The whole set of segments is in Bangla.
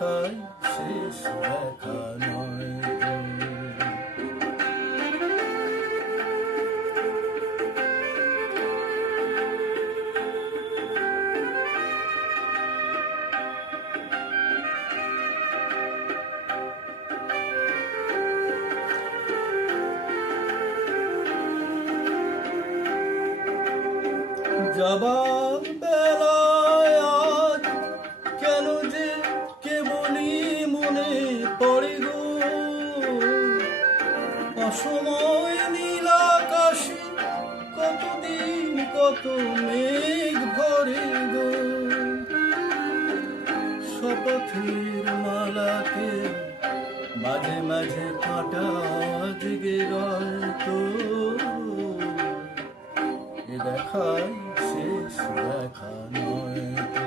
এ দেখাই শেষ দেখা নয়। জবাব অসময় নীল আকাশে কতদিন কত মেঘ ভরে গো। শপথের মালাতে মাঝে মাঝে কাঁটা জেগে তো এ দেখাই শেষ দেখা নয় তো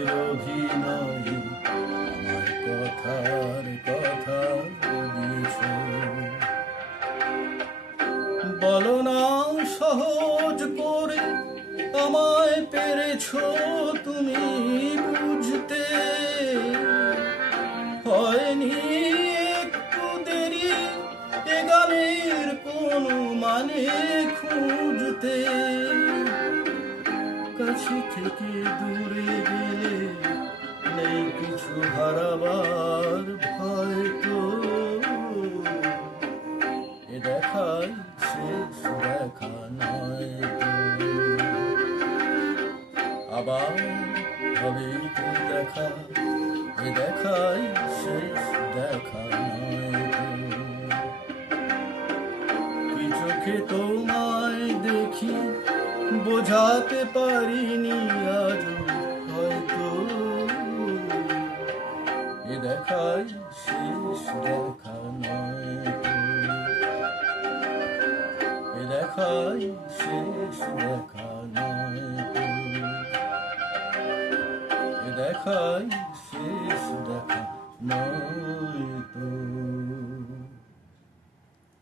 বলো না, সহজ করে আমায় পেরেছ তুমি বুঝতে। হয়নি একটু দেরি, এ গানের কোনো মানে খুঁজতে। কাছে থেকে দূরে গেলে নেই কিছু হারাবার ভয়। তো এ দেখাই শেষ দেখা নয় আবার হবে তো দেখা এ দেখাই শেষ দেখা নয় কি চোখে তোমায় দেখি বোঝাতে পারিনি আজ, হয়তো। এ দেখাই শেষ দেখা এ দেখাই শেষ দেখা নয় তো এ